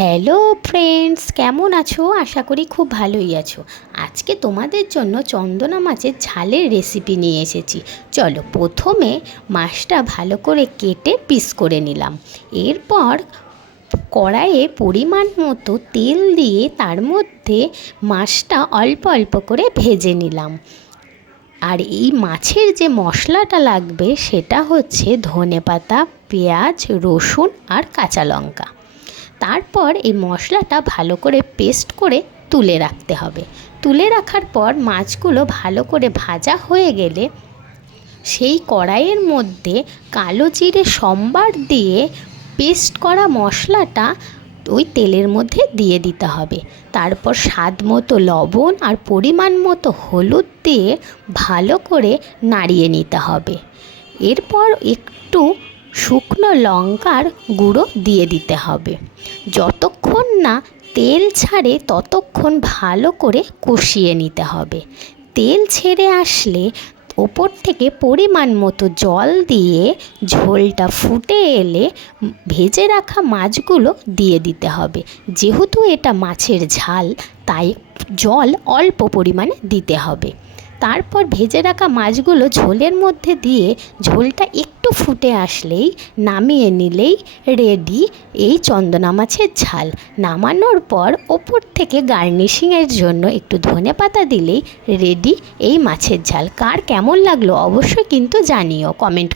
Hello friends কেমন আছো? আশা করি খুব ভালোই আছো। আজকে তোমাদের জন্য চন্দনা মাছের ঝালের রেসিপি নিয়ে এসেছি। চলো প্রথমে মাছটা ভালো করে কেটে পিস করে নিলাম। এরপর কড়াইয়ে পরিমাণ মতো তেল দিয়ে তার মধ্যে মাছটা অল্প অল্প করে ভেজে নিলাম। আর এই মাছের যে মশলাটা লাগবে সেটা হচ্ছে ধনেপাতা, পেঁয়াজ, রসুন আর কাঁচা লঙ্কা। তারপর এই মশলাটা ভালো করে পেস্ট করে তুলে রাখতে হবে। তুলে রাখার পর মাছগুলো ভালো করে ভাজা হয়ে গেলে সেই কড়াইয়ের মধ্যে কালো জিরে সম্বার দিয়ে পেস্ট করা মশলাটা ওই তেলের মধ্যে দিয়ে দিতে হবে। তারপর স্বাদ মতো লবণ আর পরিমাণ মতো হলুদ দিয়ে ভালো করে নাড়িয়ে নিতে হবে। এরপর একটু শুকনো লঙ্কার গুঁড়ো দিয়ে দিতে হবে। যতক্ষণ না তেল ছাড়ে ততক্ষণ ভালো করে কষিয়ে নিতে হবে। তেল ছেড়ে আসলে ওপর থেকে পরিমাণ মতো জল দিয়ে ঝোলটা ফুটে এলে ভেজে রাখা মাছগুলো দিয়ে দিতে হবে। যেহেতু এটা মাছের ঝাল, তাই জল অল্প পরিমাণে দিতে হবে। তারপর ভেজে রাখা মাছগুলো ঝোলের মধ্যে দিয়ে ঝোলটা একটু ফুটে আসলেই নামিয়ে নিলেই রেডি এই চন্দনা মাছের ঝাল। নামানোর পর ওপর থেকে গার্নিশিংয়ের জন্য একটু ধনে পাতা দিলেই রেডি এই মাছের ঝাল। কার কেমন লাগল অবশ্যই কিন্তু জানিও কমেন্ট